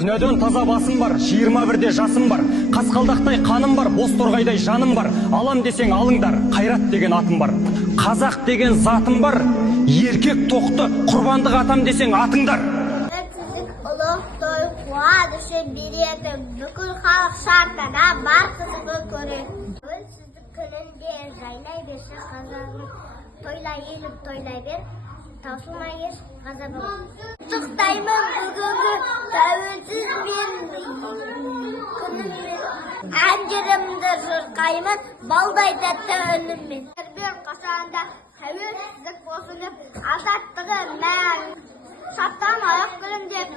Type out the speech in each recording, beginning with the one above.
Күнәден таза басым бар, 21-де жасым бар, қасқалдақтай қаным бар, боз торғайдай жаным бар. Алам десең алыңдар, қайрат деген атым бар. Қазақ деген затым бар, еркек тоқты, құрбандық атам десең атыңдар. Ұлық той қуат үшін береді, бүкіл халық шартына бар қызығы көреді. Тәуелсіздік күнінде жайлай берші қазағым, тойлай еліп тойлай бер, таусылмай еш ғазабым. Құттықтаймын бүгінгі тәуелсіз мен күніммен, әндерімді жырқаймын балдай тәтті үніммен. Бір қасанда тәуелсіздік болсынып, азаттығы мән шаттан аяқ күлімдеп.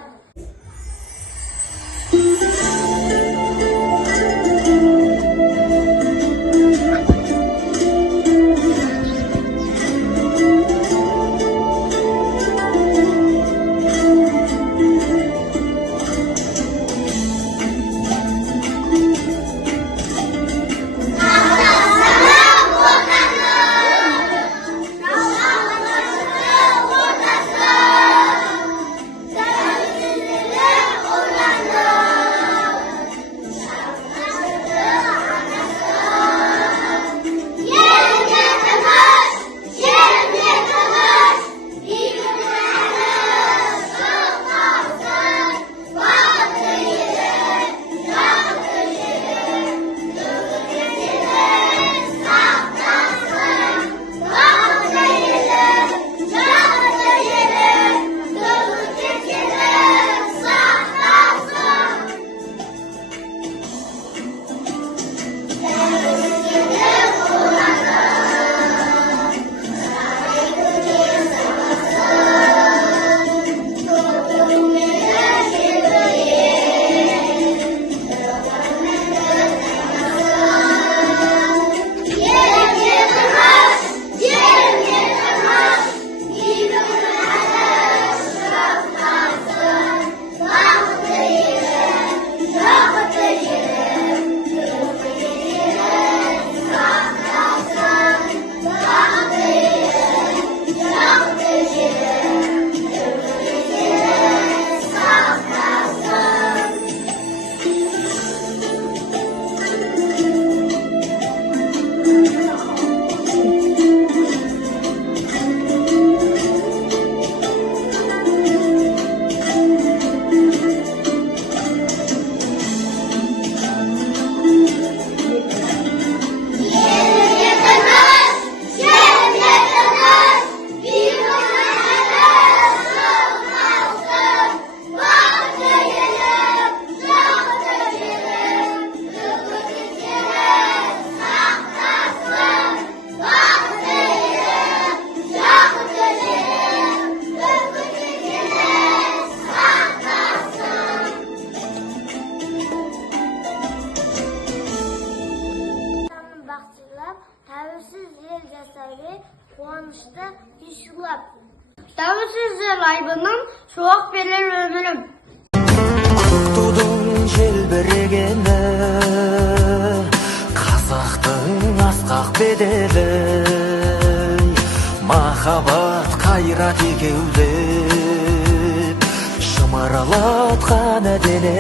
Tәуелсіз ел жасайды, қуанышты ешулап. Тәуелсіз ел айбыным, шуақ берер өмірім. Құттудың желбірегені, қазақтың асқақ беделі, махаббат қайрат екеулеп, шымырлатқан әдене.